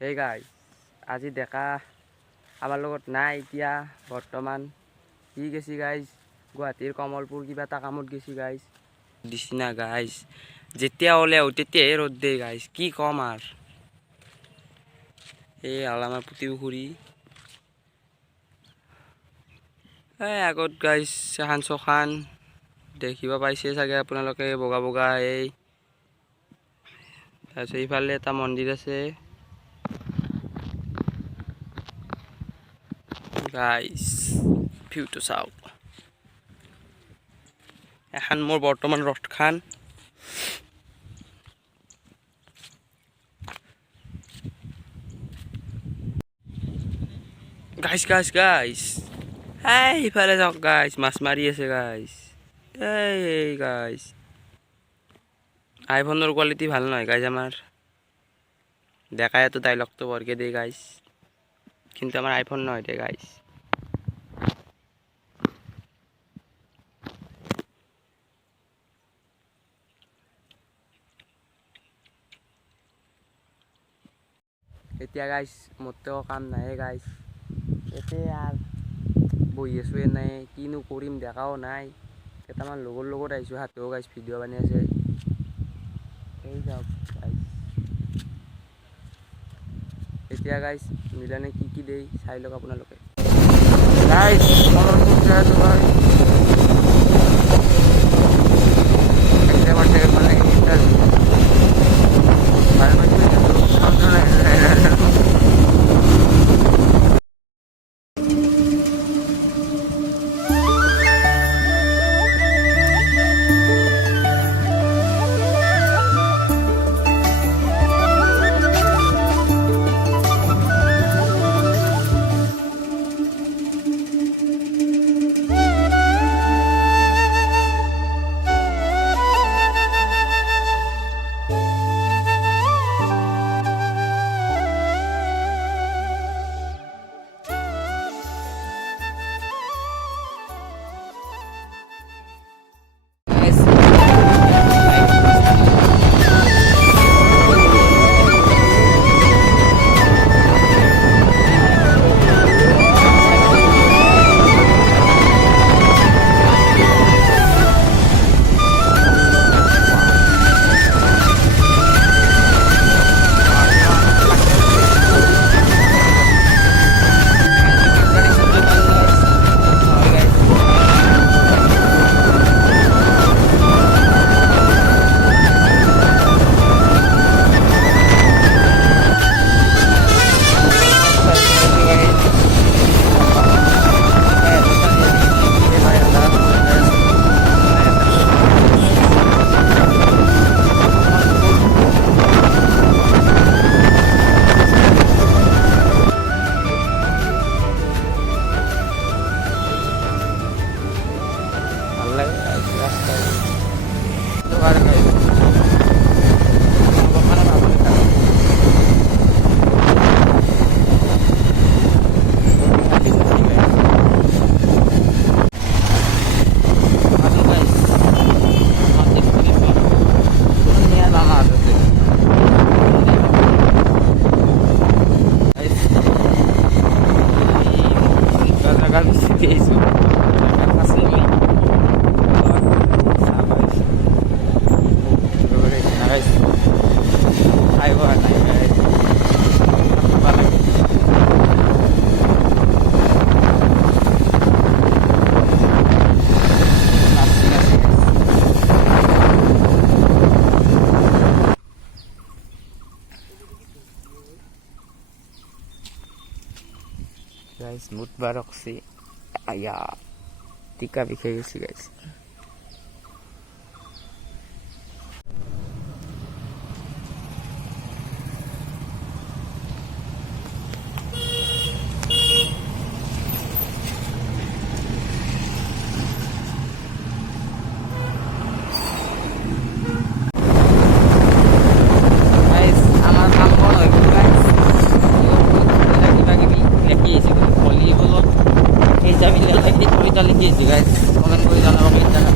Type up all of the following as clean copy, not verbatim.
Hey guys, আজি দেখা আমাৰ লগত নাই এতিয়া বৰ্তমান কি গেছি গাইজ গুৱাহাটীৰ কমলপুৰ কিবা এটা কামত গেছি গাইজ দিছিনা গাইজ যেতিয়া ওলাও তেতিয়াই ৰ'দ দে গাইজ কি কম আর এই হল আমাৰ পুতি পুখুৰী আগত গাইজ এখন চখান দেখিব পাইছে চাগে আপোনালোকে বগা বগা এই তাৰপিছত ইফালে এটা মন্দিৰ আছে guys view to saok এখন মোর বর্তমান রড খান গাইস এই ইফালে যাওক গাইস মাছ মারি আছে গাইস এই গাইস আইফোনের কোয়ালিটি ভালো নয় গাইস আমার দেখায় তো ডায়লগ তো বর্গে দেই গাইস কিন্তু আমার আইফোন নয় রে গাইস এতিয়া গাইস মোৰতো কাম নাই গাইস এতে আর বহি আছো নাই কিনো কৰিম দেখাও নাই কেইটামান লগৰ লগত আহিছো হাতেও গাইস ভিডিঅ' বনাই আছে এই যাওক গাইস এতিয়া গাইস মিলানে কি দেই চাই লওক আপোনালোকে গাইস কমলপুৰ যায় তো ভাই একটা মাঠে মানে ইন্টারভিউ ভালো ভালো guys mood barok si aya tika bikhai gesi guys guys, komen করে জানাবো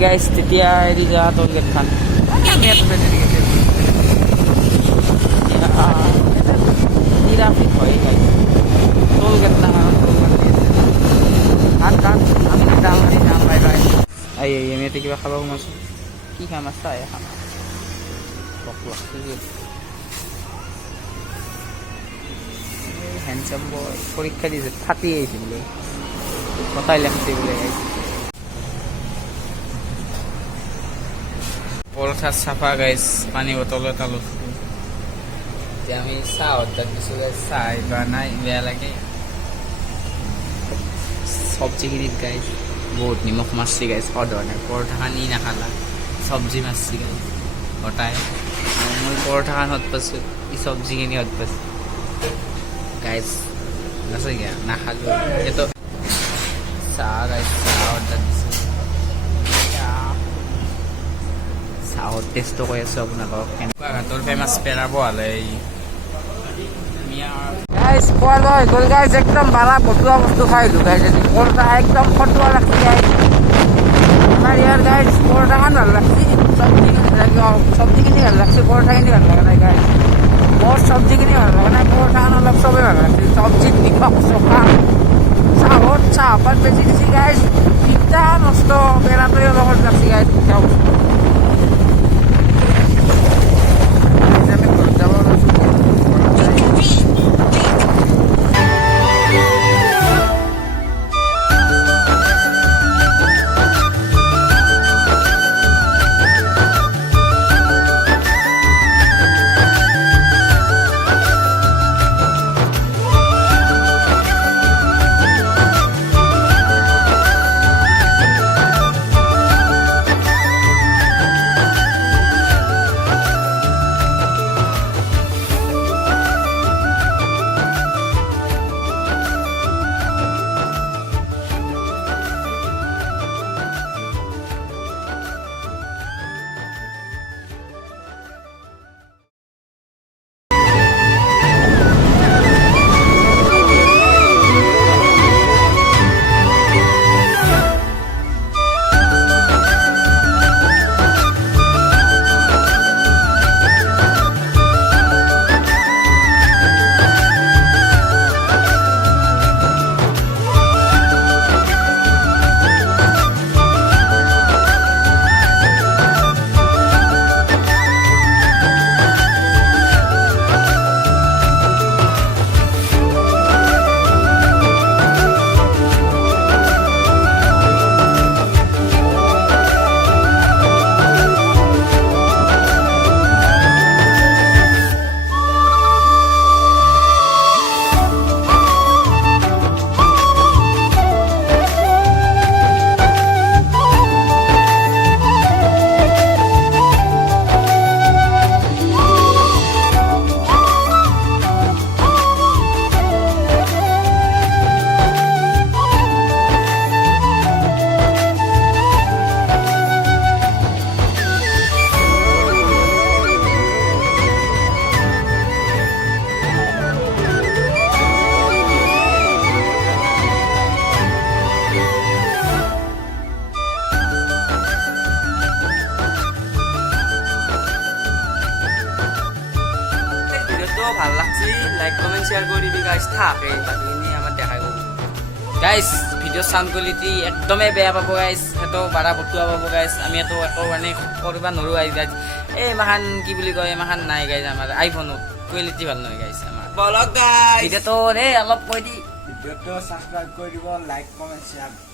গাইছ তেতিয়া এৰি যোৱা টোল গেটখন ট্ৰাফিক হয় গাইছ টোল গেট না আমি যাম বাই বাই আমি ইয়াতে কিবা খাব সোমাইছোঁ কি খাম চাই খাম ভোক লাগছে হেণ্ডচাম বয় পৰীক্ষা দিছে ফাটি আহিছে বোলে কথাই লাগছে বোলে পৰঠা চাফা গাইছ পানী বটলত আলো এতিয়া আমি চাহ অৰ্ডাৰ দিছোঁ গাইছ চাহ বা নাই বেয়া লাগে চব্জিখিনিত গাইছ বহুত নিমখ মাৰছি গাইছ সধৰণে পৰঠাখন ই নাখালা চব্জি মাৰছি গাইছ গটাই মই পৰঠাখন হত পাইছোঁ ই চব্জিখিনি হত পাইছোঁ গাইছ আছে গিয়া নাখালোঁ এইটো চাহ গাইছ চাহ অৰ্ডাৰ দিছোঁ চাহৰ টেষ্টটো কৈ আছোঁ আপোনালোকক কেনেকুৱা ঘাটৰ ফেমাছ পেৰা বহালে গাইছ খোৱা লোৱা হৈ গ'ল গাইছ একদম বালা বতুৱা বস্তু খাইছোঁ গাইছ পৰঠা একদম ফটোৱা লাগছি গাইছ আমাৰ ইয়াৰ গাইছ পৰঠাখন ভাল লাগছি চব্জিখিনি ভাল লাগছে পৰঠাখিনি ভাল লগা নাই গাইছ মোৰ চব্জিখিনি ভাল লগা নাই পৰঠাখন অলপ চবেই ভাল লাগছে চব্জিত নিমখ চফা চাহপাত বেছি দিছি গাইছ পিঠা নষ্ট পেৰাটোৱে অলপ লাগছি গাইছ পিঠা বস্তু ভাল লাগছে লাইক কমেন্ট শেয়ার করে দিবি গাইস থাকে বাকিনি আমার দেখাই go guys video sound quality একদমই বেয়া পাবো গাইস হেতো বাড়া বতুয়া পাবো গাইস আমি এতো একো মানে করবা নৰো গাইস এই মাখান কি বুলি কয় মাখান নাই গাইস আমার আইফোনত কোয়ালিটি ভাল নহয় গাইস আমার বলক গাইস ভিডিওটো রে অলপ কই দি ভিডিওটো সাবস্ক্রাইব কৰি দিব লাইক কমেন্ট শেয়ার